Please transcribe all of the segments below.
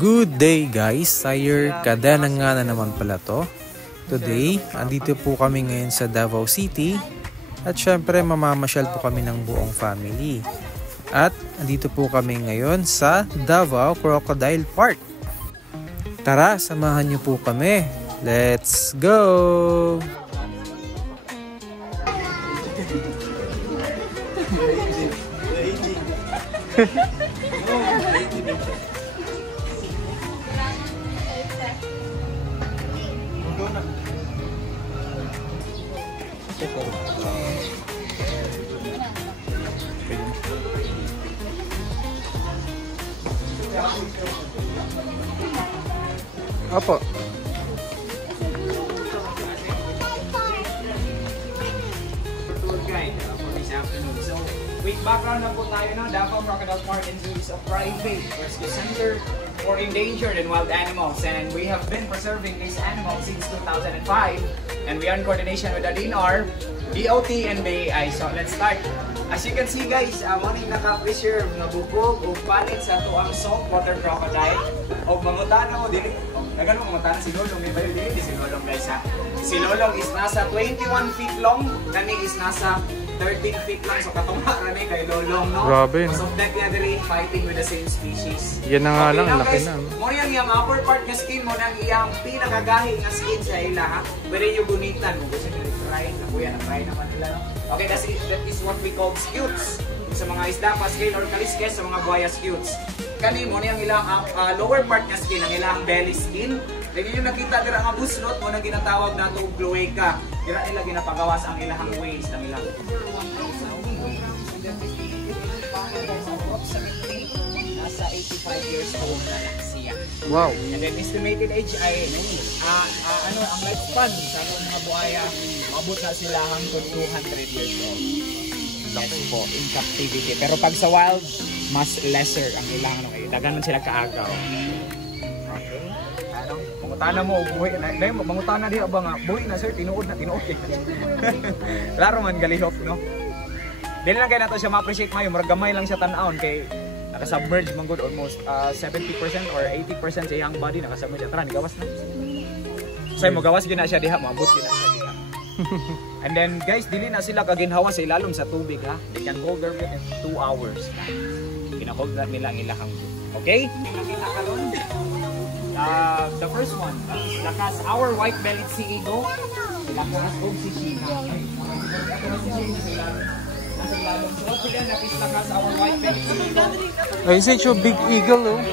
Good day guys, Sire Kadena nga na naman pala to. Today, andito po kami ngayon sa Davao City at syempre mamamasyal po kami ng buong family. At andito po kami ngayon sa Davao Crocodile Park. Tara, samahan niyo po kami. Let's go! Opo. Tour guide for this afternoon. So, quick background na po tayo na Davao Crocodile Park and Zoo is a private rescue center for endangered and wild animals, and we have been preserving these animals since 2005, and we are in coordination with the DNR, DOT, and BAI. So, let's start. As you can see guys, morning naka-preserve na bukog o palit sa ito ang saltwater crocodile o mangutana o dili. Nagano mangutana si Lolong, may bayo dili si Lolong guys ha. Si Lolong is nasa 21 feet long, kani is nasa 13 feet lang. So katungha rani kay Lolong, no? Grabe. Because of that gathering, fighting with the same species. Yan na nga okay, lang, laki na. Mo yang iyang upper part nga skin mo nang iyang pinakagahi nga skin sa ila ha. Pwede yung gunitan mo gusto niyo try na kuya, na-try naman nila no. Okay, that is what we call scutes. Sa mga isda, pascale or kaliskes, sa mga buhaya scutes. Kani mo niyang ilang lower part nga skin, ang ilang belly skin. Dili yung nakita dira nga buslot mo nang ginatawag nato cloaca. Dira nila ginapagawas ang ilahang waist ng ilang. Nasa 85 years old na siya. Wow. And then estimated age ay ang lifespan sa mga buhaya, maabot na sila hangtod 200 years old. Yes po, in captivity. Pero pag sa wild, mas lesser ang ilang daganan sila kaagaw. Okay. Mangutana mo, buhay na. Mangutana di ba nga, buhay na sir, tinuod na. Klaro man galihok, no? Dili lang kaya nato siya ma-appreciate mayo, maragamay lang siya tan-aon kay naka-submerge man good almost 70% or 80% sa iyang body naka-submerge. Tara, gawas na. Say mo gawas gina siya diha, maabot gina siya diha. And then guys, dili na sila kaginhawa sa ilalom sa tubig ha. They can hold their breath in 2 hours. Kina-hold na nila ang ilahang. Okay? The first one, lakas our white-bellied sea eagle. Lakas og si Sheena. Nasa ilalom. So once again, that is lakas our white-bellied sea eagle. Ay, such a big eagle, oh.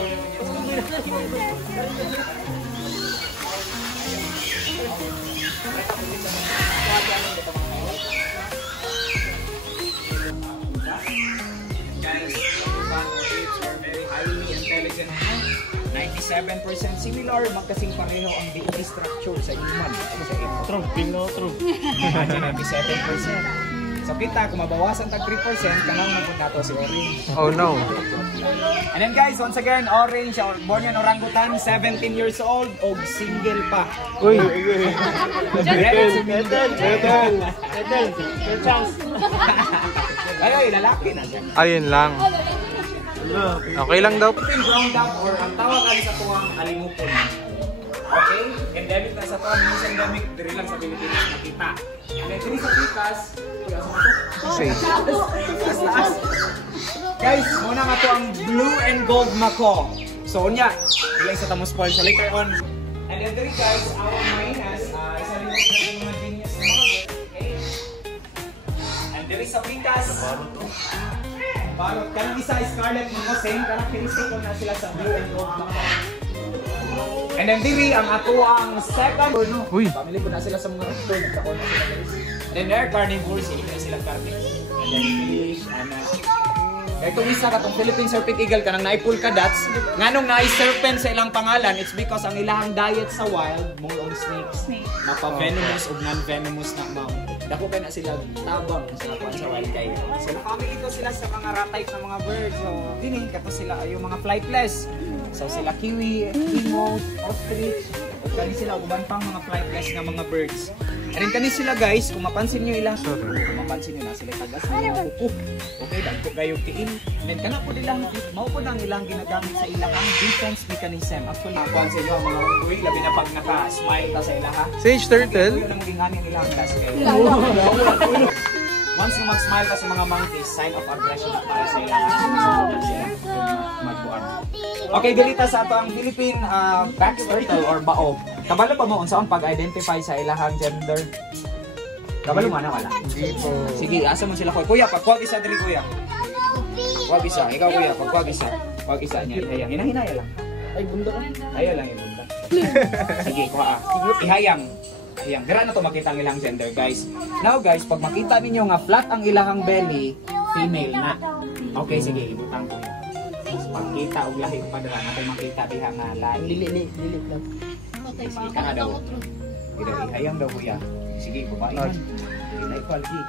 Guys, apes are very highly intelligent. 97% similar, magkasing pareho ang DNA structure sa human. True, true. 97%. So kita, kung mabawasan tag 3%, kanang nagpunta nato si Orange. Oh no. And then guys, once again, Orange, born yan orangutan, 17 years old, og single pa. Uy! Ay, lalaki na siya. Ayun lang. Okay lang daw. Brown duck or ang tawag kami sa tuwang alimupon. Okay? Endemic na sa tuwang, minsan endemic, diri lang sa Pilipinas nakita. And then diri sa Pikas, guys, muna nga to ang blue and gold mako. So unya, ilang sa tamo spoil sa later on. And then diri guys, our marinas, isa rin na mga genius na mga bird. Okay? And diri sa Pikas, Barot, kanang isa scarlet mga same characteristic ko na sila sa blue and gold mako. And then diri ang ato ang second Uy. Family ko na sila sa mga bird sa corner sila guys. And then they're carnivores, hindi na sila karne. And then fish, kaya itong isa katong Philippine Serpent Eagle kanang naipul ka dots. Nganong na-serpent sa ilang pangalan, it's because ang ilang diet sa wild, more on snakes. Mapa-venomous o non-venomous na ma'am. Dako kaya na sila tabang sa wild kaya. Sila family ito sila sa mga rat type na mga birds. So, dinin kato sila yung mga flightless. So sila kiwi, guillemot, ostrich, o kani sila uban pang mga flightless na mga birds. And kani sila guys, kung mapansin nyo ilang, kung mapansin nyo na sila tagas na mga kuko. Okay, dagko kayo kiin. Then kana po nilang, mao po nang ilang ginagamit sa ilang defense mechanism. Actually, mapansin nyo ang mga unggoy, labi na pag naka-smile ta sa ilaha. Sage turtle? Yun ang gingamit ilang gas kayo. Once na mag-smile ka sa mga monkeys, sign of aggression na para sa ilaha. Magbuan. Okay, galita sa ato ang Philippine back turtle or baob. Kabalo pa mo unsaon pag-identify sa ilahang gender? Kabalo man na wala. Hindi po. Sige, asa mo sila kuya? Kuya, pagkuwag isa diri kuya. Kuwag isa, ikaw kuya, pagkuwag isa. Kuwag isa niya, ihayang. Hinahinaya lang. Ay, bunda ka. Ayaw lang yung bunda. Sige, kuha. Ihayang. Ihayang. Dira na to makita ang ilang gender, guys. Now guys, pag makita ninyo nga flat ang ilahang belly, female na. Okay, sige, ibutang ko yun. Pagkita og lahi pa dira na kung makita diha nga lahi. Dili lang. Sige ka nga daw. Ida ihayang daw kuya. Sige, babae man. Ilay quality.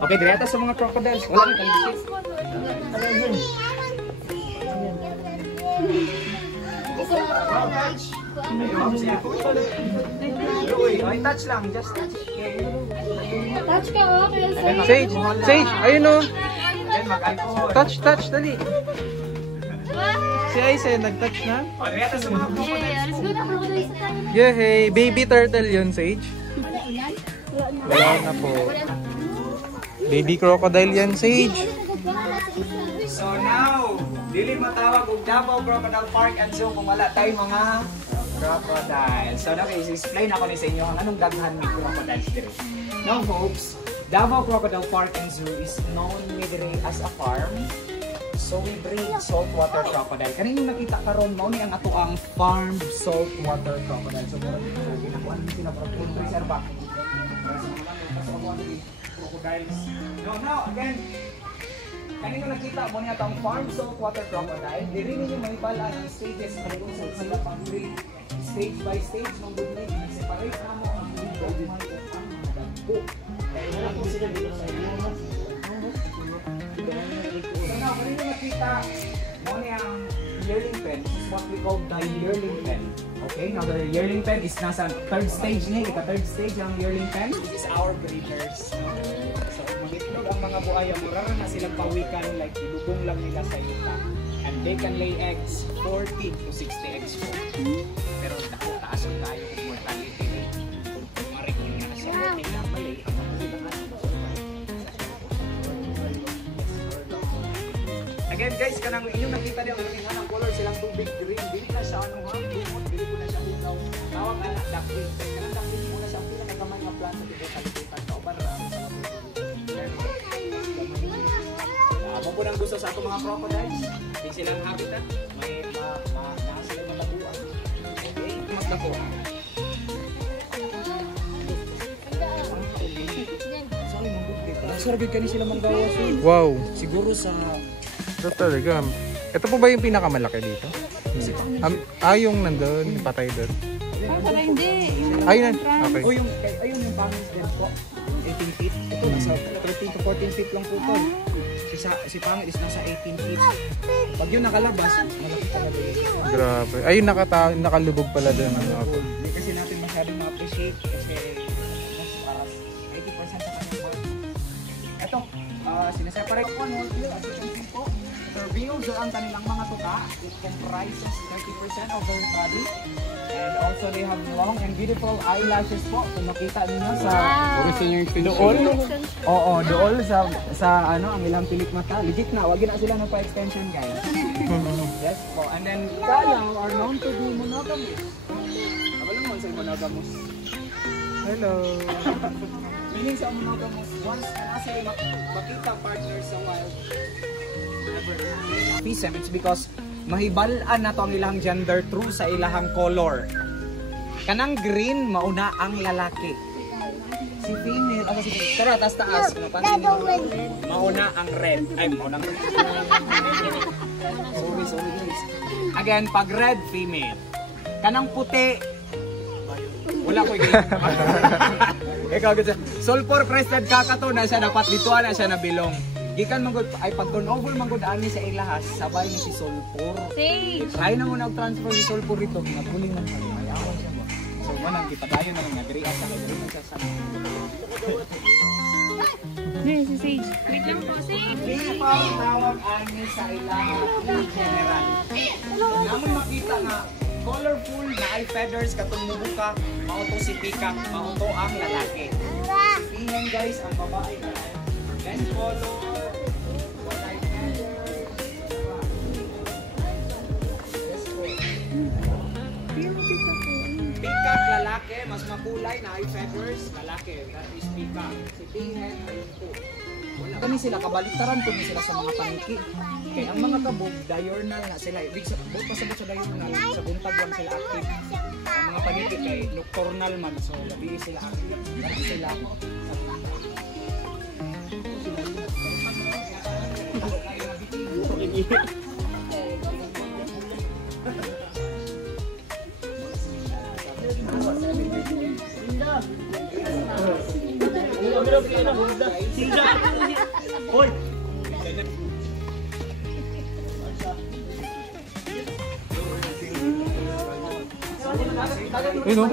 Okay, dira ta sa mga crocodiles. Wala na kaligit. Ay, touch lang, just touch. Touch ka, okay. Sage, Sage, ayun o. Then mag-alcohol. Touch, dali. Si Aisen, nag-touch na. O, dira ta sa mga crocodiles. Let's go na, crocodile sa tayo. Yehey, baby turtle yun, Sage. Wala na po. Baby crocodile yan, Sage. So now, dili matawag og Davao Crocodile Park and Zoo kung wala tayo mga crocodile. So now, i-explain ako ni sa inyo ang anong daghan ni crocodiles diri. Now folks, Davao Crocodile Park and Zoo is known diri as a farm. So we breed saltwater crocodile. Kaning nakita karon mao ni ang ato ang farmed saltwater crocodile. So mura dito ginakuan ni sila para preserve ba. Crocodiles. No, again. Kanino nakita mo niya itong farm saltwater crocodile, diri ninyo manibalaan ang stages sa lusog sila pang breed. Stage by stage ng breed, separate na mo ang breed of man o ang dagko. Kaya wala po sila dito sa iyo. So now, kanino nakita mo niya ang yearling pen? This is what we call the yearling pen. Okay, now the yearling pen is nasa third stage niya, third stage ang yearling pen. This is our breeders. Magitlog ang mga buaya, murara na silang pawikan, like ilubong lang nila sa yuta. And they can lay eggs, 40 to 60 eggs po. Pero taas ang tayo kung mortality rate. Kung marikon na sa mortality na mali, ang mga silang Again guys, kanang inyong nakita niyo ang color silang tubig green. Dili na siya ano ha, dili ko na siya hulaw. Tawag na duckweed. Kanang duckweed muna siya ang pinakagamay nga plant sa tibok kalibutan. Kauban ra sa mga Amo po nang gusto sa ato mga crocodiles. Hindi silang habitat. May silang matabuan. Okay, mas dako. Sorry, manggugit. Sorry, kani sila manggawas. Wow. Siguro sa Ito talaga. Ito po ba yung pinakamalaki dito? Yung nandun, patay doon. Wala, hindi. Ayun, okay. O yung pangis din po. 18 feet. Ito nasa 13 to 14 feet lang po ito. Si pangit is nasa 18 feet. Pag yun nakalabas, malaki talaga yun. Grabe. Ayun, nakalubog pala doon. Hindi kasi natin masyadong ma-appreciate kasi mas 80% sa kanyang work. Ito, sinaseparate po no, as you can see po. Reveals ang kanilang mga tuka. It comprises 30% of their body. And also they have long and beautiful eyelashes po. Kung makita niyo sa dool. Oo, dool sa ano ang ilang pilik mata. Legit na, wag na sila nagpa-extension guys. Yes po. And then Kalaw are known to be monogamous. Abala mo sa monogamous. Hello. Meaning sa monogamous, once na sila makita partners sa wild, never it's because mahibalaan na to ang ilang gender through sa ilahang color. Kanang green, mauna ang lalaki. Si female, si tara, taas. Mauna ang red. Ay, mauna ang red. Sorry guys. Again, pag red, female. Kanang puti, wala ko yung ikaw gusto. Sulfur crested kakato na siya, dapat dituan na siya na bilong. Gikan manggod ay pag turnover manggod ani sa ilahas, sabay ni si sulfur. Sage. Try na mo na transfer si sulfur dito, naguling man siya. Mayawan siya ba. So nang gipadayon na nga diri asa kay diri man sa Si Sage. Wait lang po, Sage. Ipang tawag ani sa ilang general. Naman makita nga colorful na eye feathers katong mubuka, mao to si Pika, mao to ang lalaki. Tingnan guys ang babae na. Then color what eye feathers. Peacock lalaki, mas makulay na eye feathers, lalaki. That is peacock. Si Pinhead ay ito. Wala kami sila, kabaliktaran kami sila sa mga paniki. Kaya ang mga kabog, diurnal na sila. Ibig sa pasabot sa diurnal, sa buntag lang sila active. Ang mga paniki kay nocturnal man, so labi sila active. Labi sila. Hoy! Ayun o.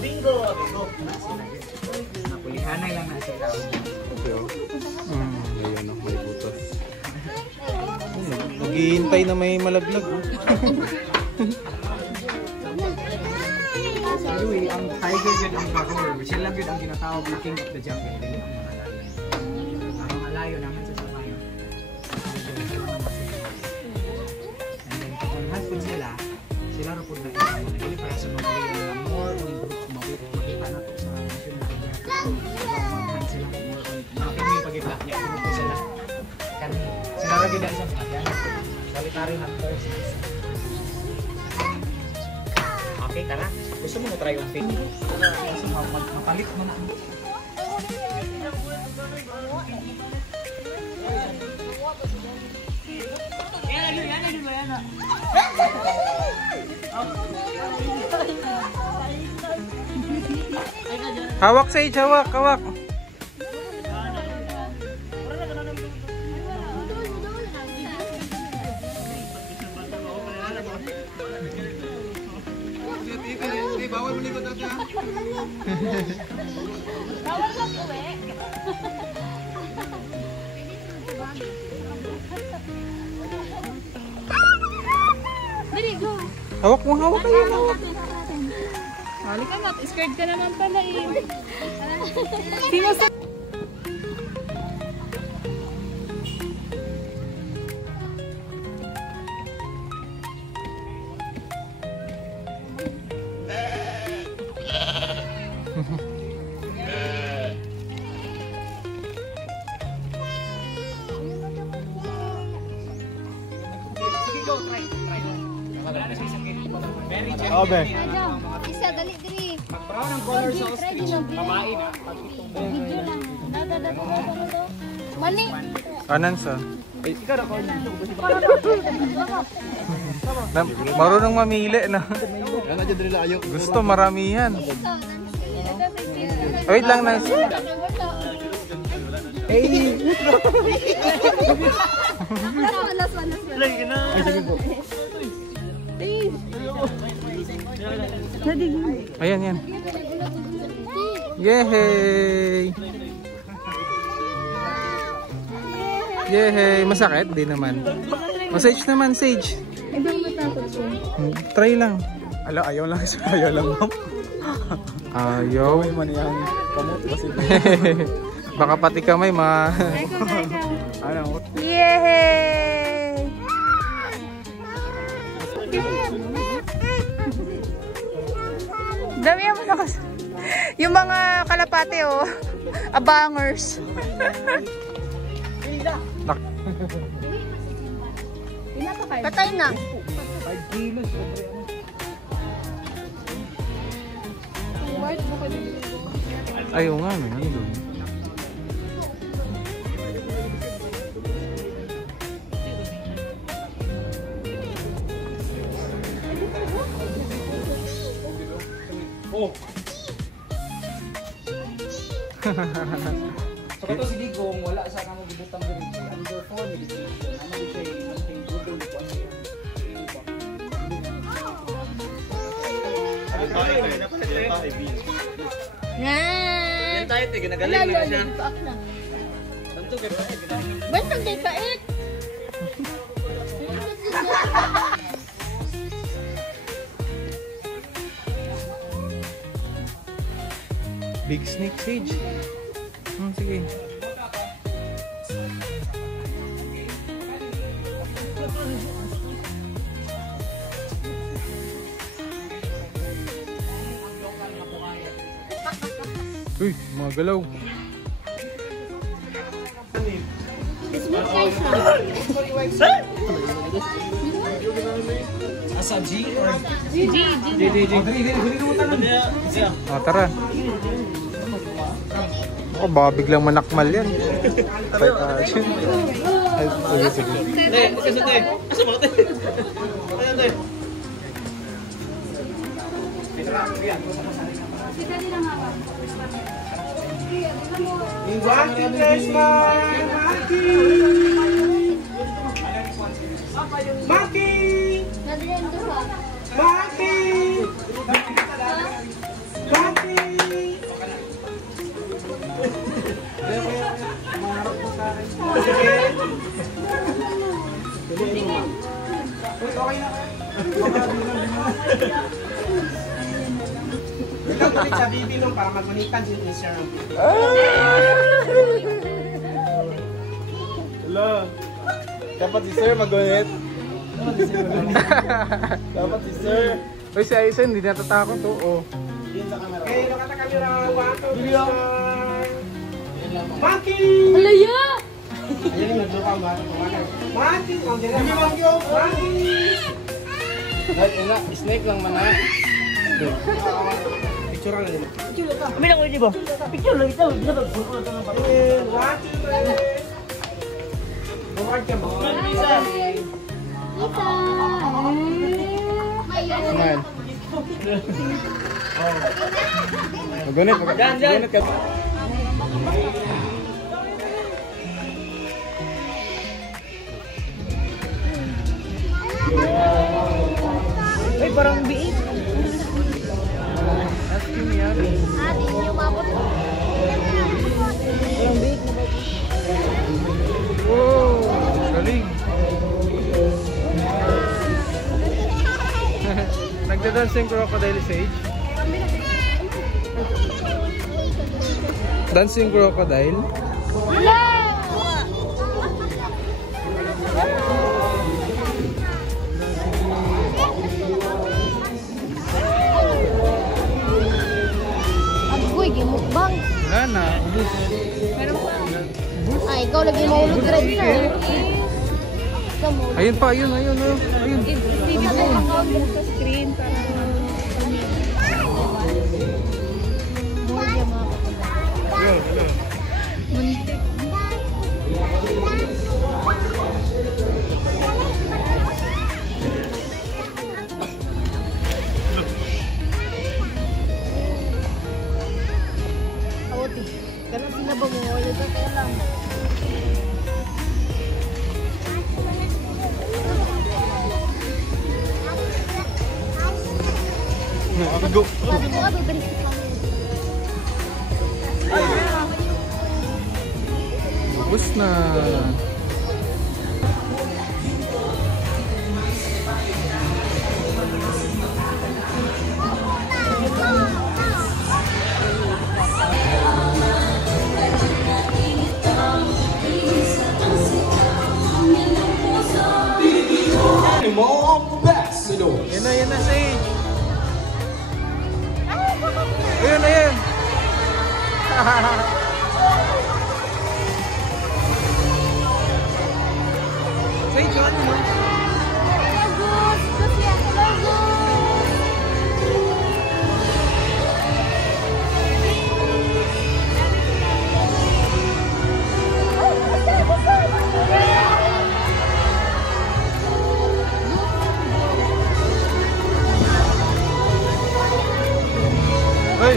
Bingo! Napulihanay lang na sila. Ayan o, may butas. Naghihintay na may malaglag. Anyway, ang tiger yun ang bagor. Sila yun ang ginatawag na king of the jungle. Ang malayo naman sa samayo. And then, kapag husband sila rin po na ito. Para sa mga layo na more on group, makita na ito sa national geographic. Maghan sila more on. Nakapin mo yung pag-ibak niya. Ano po sila? Sila rin din sa mga solitary hunters. Okay, tara. Gusto mo na-try yung thing? Kasi mapalit mo na. Hawak Sage, hawak, hawak. Bawal mo likod natin. Bawal lang po eh. Dali, go. Hawak mo, hawak kayo. Halika na, scared ka naman pala eh. Sino sa... Obe. Isa, dali, dali. Mag-brown ang color sa ostrich. Babae na. Video lang. Nadadako ako mo to. Mali. Kanan sa. Marunong mamili na. Gusto maramihan. Wait lang na. Hey! Last one. Ay, sige po. Ayan, yan. Yehey! Yehey! Masakit? Di naman. Massage naman, Sage. Ibang matakot siya. Try lang. Ala, ayaw lang siya. Ayaw lang, ma'am. Ayaw. May maniyang kamot kasi. Baka pati kamay ma... Ano? Yay! Dami yung mga yung mga kalapate oh. Abangers. Patay na. 5 kilos. Ayaw nga, may ano doon. So kato sige kung wala sa kamo gibutang diri under 4 medicine. Ano siya something Google ko ano yan. Yan tayo te ginagaling na siya. Tanto gid Basta kay pait. Big snake, Sage. Sige. Uy, mga galaw. Smooth guys na. asa G or Tara. Baka biglang manakmal yan. Sige. sa bibi nung para magmanitan si Sir. Hello. Dapat si Sir mag-ulit. Dapat si Sir. Uy, si Aisen, hindi natatakot to. Oh. Okay, nakata kamera. Video. Monkey! Alaya! Ayan, nagluka ba? Monkey! Monkey! Snake lang man ha. Picture lang nila. Kami lang ulit ba? Picture lang ito. Smile. Magunit ka. Ay, parang biik. Asking me out. Di niyo mabot. Parang biik na ba? Wow, galing. Nagda-dancing crocodile, Sage. Dancing crocodile. Agoy, gimukbang. Wala na. Ubus. Ay, ikaw lagi mahulog ka rin na. Ayun pa, ayun. Ayun. Hindi ka na makahulog sa screen para more yung mga kapatid. Muntik. Awati. Karena sila ba mo ulit ka kaya lang. Go. Ubus na. Yan na, Sage. Ayun. Sage, ano mo? Hey!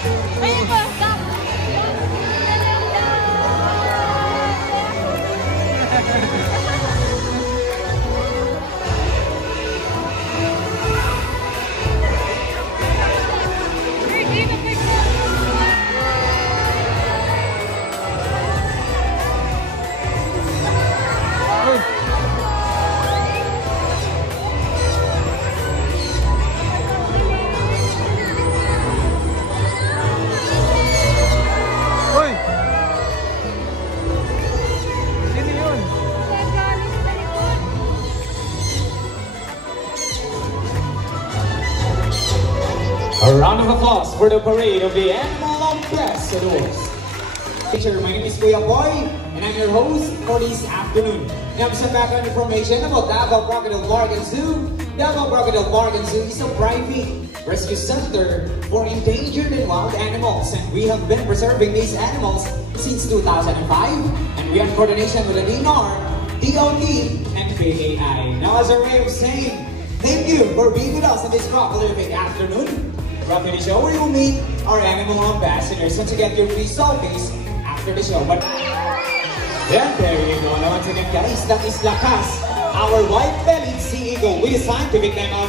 Ayun ba? Stop! Uy! Sino yun? A round of applause for the parade of the Animal Ambassadors. Teacher, my name is Kuya Boy, and I'm your host for this afternoon. Now, some background information about Davao Crocodile Park and Zoo. Davao Crocodile Park and Zoo is a private rescue center for endangered and wild animals, and we have been preserving these animals since 2005, and we are in coordination with the DNR, DOT, and PAI. Now, as a way of saying thank you for being with us on this crocodilific afternoon. From the show, we will meet our animal ambassadors and to get your free selfies after the show. But then there you go. Now once again, guys, that is Lakas, our white-bellied sea eagle with the scientific name of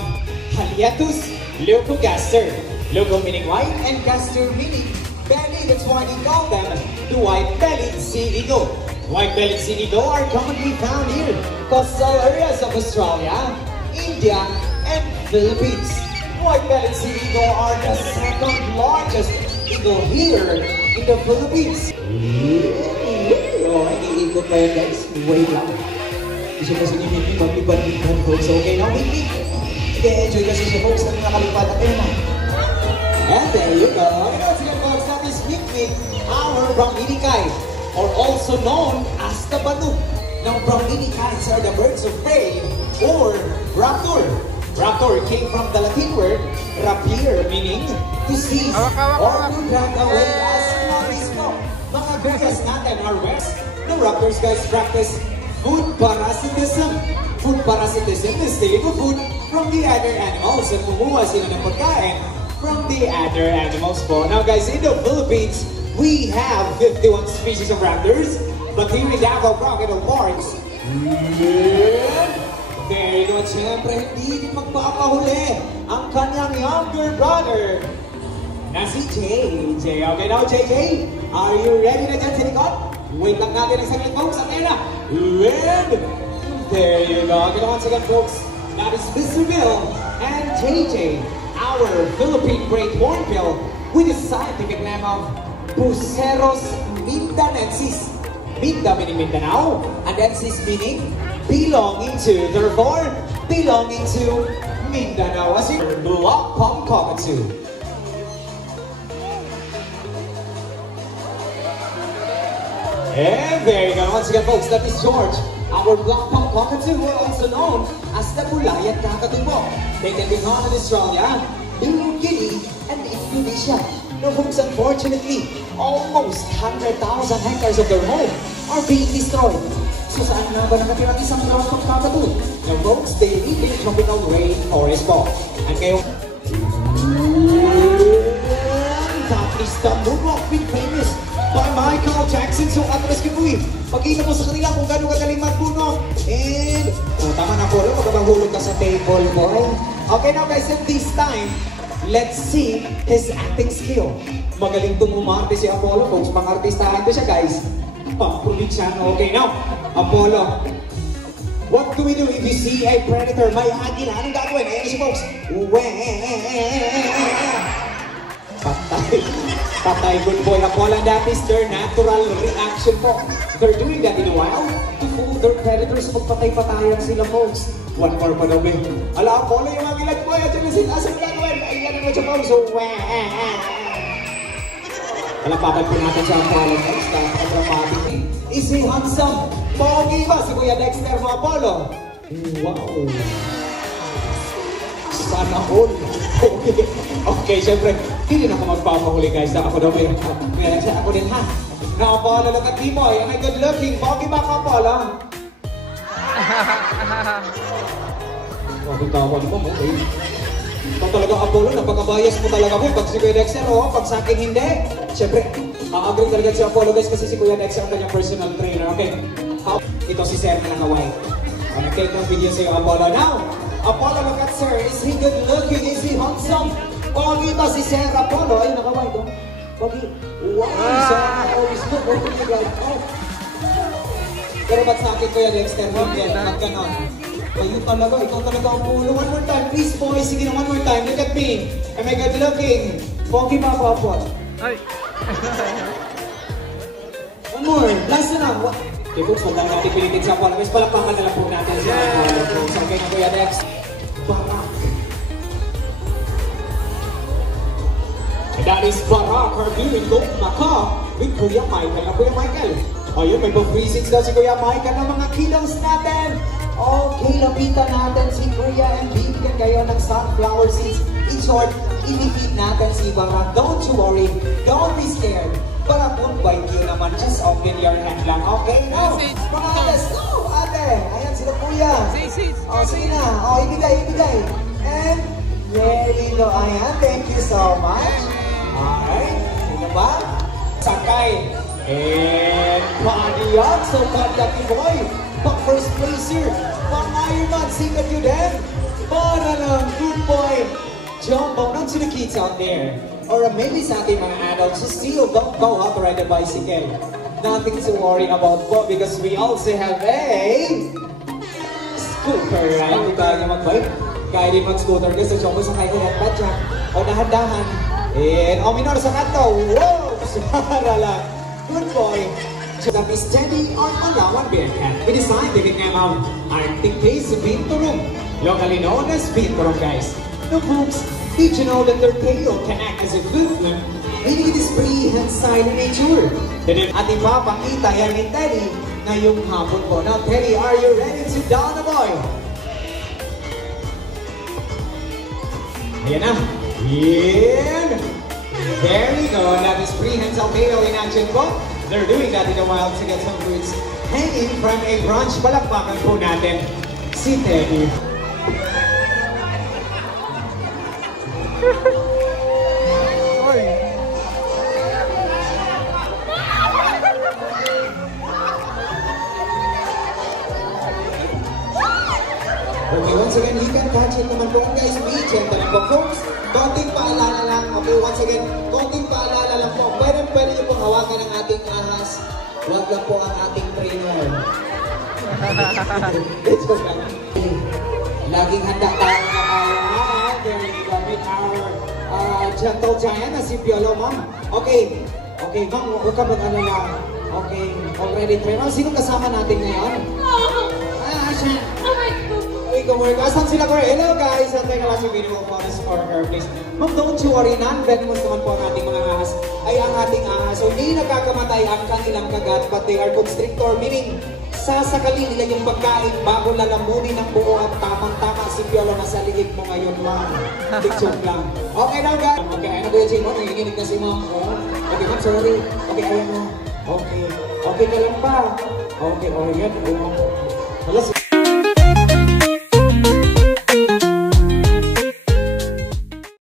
Haliatus leucogaster. Leuco meaning white and gaster meaning belly. That's why they call them the white-bellied sea eagle. White-bellied sea eagle are commonly found here in coastal areas of Australia, India, and Philippines. White-bellied sea eagle are the second largest eagle here in the Philippines. Oh, nag-iikot pa yan, guys. Wait lang. Gusto kasi ni Mimi mag-ibad-ibad, folks. Okay, now Mimi. Nag-enjoy kasi siya, folks, na nakalipad at na. And there you go. And once again, folks, that is Mimi, our Brahminicae, or also known as the Banuk. Now, Brahminicaes are the birds of prey, or raptor. Raptor came from the Latin word rapire, meaning to seize or to drag away as mismo. Mga gugas natin are west. The raptors, guys, practice food parasitism. Food parasitism is stealing of food from the other animals and kumuha sila ng pagkain from the other animals po. Now, guys, in the Philippines, we have 51 species of raptors, but here in Davao Crocodile Parks, there you go. Siyempre, hindi din magpapahuli ang kanyang younger brother na si JJ. Okay, now JJ, are you ready na dyan sa likod? Wait lang natin ang saglit, folks. At ayun na. And there you go. Okay, once again, folks, that is Mr. Bill and JJ, our Philippine great hornbill with the scientific name of Buceros mindanensis. Minda meaning Mindanao, and ensis meaning belonging to, therefore, belonging to Mindanao. As in Black Palm Cockatoo. And there you go. Once again, folks, that is George, our Black Palm Cockatoo, also known as the Bulayat Kakadu po. They can be found in Australia, New Guinea, and Indonesia. No, folks, unfortunately, almost 100,000 hectares of their home are being destroyed. So saan na ba nakatira isang Black Palm Cockatoo? Now, folks, they live in tropical rainforest po. And kayo, that is the moonwalk being famous by Michael Jackson. So, atras ka po eh. Pagkita mo sa kanila kung gano'ng kagaling magbuno. And, tama na po rin, magkabahulog ka sa table, boy. Okay, now guys, at this time, let's see his acting skill. Magaling itong umarte si Apollo, folks. Pang-artistahan ko siya, guys. Pang-probinsyano. Okay, now, Apollo. What do we do if you see a predator? May agila. Anong gagawin? Ayan si folks. Patay. Patay, good boy. Apollo, and that is their natural reaction po. They're doing that in a while to fool their predators. Magpatay-patayan sila, folks. One more pa daw, ala, Apollo, yung agilan ko. Ayan sila. Asan gagawin? Ayan naman siya, folks. So, palapakan po natin sa Apollo, folks. Napaka-dramatic eh. Is he handsome? Pogi ba si Kuya Dexter mo, Apollo? Wow! Sana all! Okay, syempre, hindi na ako magpapahuli, guys. Ako daw may siya ako din, ha? Now, Apollo, look at me, boy. Am I good looking? Pogi ba ka, Apollo? Pogi ka ako mo, okay? Ikaw talaga, Apollo, napaka-bias mo talaga mo. Pag si Kuya Dexter, pag sa akin hindi. Siyempre, agree talaga si Apollo guys kasi si Kuya Dexter ang kanyang personal trainer. Okay, ito si Sir na naka-white. Take ng video sa iyo, Apollo. Now, Apollo, look at Sir. Is he good looking? Is he handsome? Pogi ba si Sir Apollo? Ay, naka-white. Pogi. Wow, so always look. Pero ba't sa akin, Kuya Dexter, hindi, magganon. Kayo talaga, ikaw talaga ang pulo. One more time, please boys. Sige na, one more time. Look at me. Am I good looking? Pogi ba ako, Apollo? Ay! One more. Last na lang. Okay, folks, wag lang natin pilitin sa Apollo. Guys, palakpakan na lang po natin sa Apollo. Folks, okay na, Kuya Dex. Barak. That is Barak, our viewing Gold Maka with Kuya Michael. Na Kuya Michael. Ayun, may pang-free seats daw si Kuya Michael ng mga kilos natin. Okay, lapitan natin si Kuya and bibigyan kayo ng sunflower seeds. In short, ilipid natin si Barak. Don't you worry. Don't be scared. Barak won't bite you naman. Just open your hand lang. Okay, now. Mga let's go, ate. Ayan sila Kuya. Sige na. Ibigay. And there you go. Ayan, thank you so much. Alright. Sino ba? Sakay. And Padiyak. So, Padiyak boy. Pang first place here. Pang-Ironman. Sikat you then. Para lang. Good boy. Jump on to the kids out there. Or maybe sa ating mga adults, just still don't go out to ride a bicycle. Nothing to worry about po because we also have a scooter, right? Hindi kaya mag-bike. Kaya din mag-scooter kasi so sa kayo yan pa dyan. O dahan-dahan. And minor sa kanto. Wow! Sumara lang. Good boy. So that is Teddy on Palawan Bearcat. We decided to name out Arctic Pace Pinturong. Locally known as Pinturong, guys. The books, did you know that their tail can act as a movement, meaning it is prehensile in nature? At ipapakita yan ni Teddy ngayong hapon po. Now Teddy, are you ready to down the boy? Ayan na. Yan. There we go. That is prehensile tail in action po. They're doing that in the wild to get some fruits hanging from a branch. Palakpakan po natin si Teddy. Okay, once again, you can catch it naman po guys. Be gentle lang po folks. Konting paalala lang. Okay, once again, konting paalala lang po. Pwede niyo pong hawakan ang ating ahas. Huwag lang po ang ating trainer. Let's go back. Laging handa tayo na ayaw. There we go with our gentle giant na si Piolo, ma'am. Okay, ma'am, huwag ka mag-alala. Okay, already trainer. Sino kasama natin ngayon? Siya. Asan sila ko? Hello guys! At teka lang sa video po na sa corner please. Ma'am, don't you worry, non-venomous naman po ang ating mga ahas ay ang ating ahas. So hindi nagkakamatay ang kanilang kagat but they are constrictor, meaning sasakalin nila yung pagkain bago lalamunin ng buo at tamang-tama si Piolo na sa liig mo ngayon, ma'am. Picture lang. Okay now guys! Okay, ano ba yung Jay mo? Nanginginig na si ma'am. Okay ma'am, sorry. Okay, ayan mo. Okay ka lang pa. Okay, yan. Alas.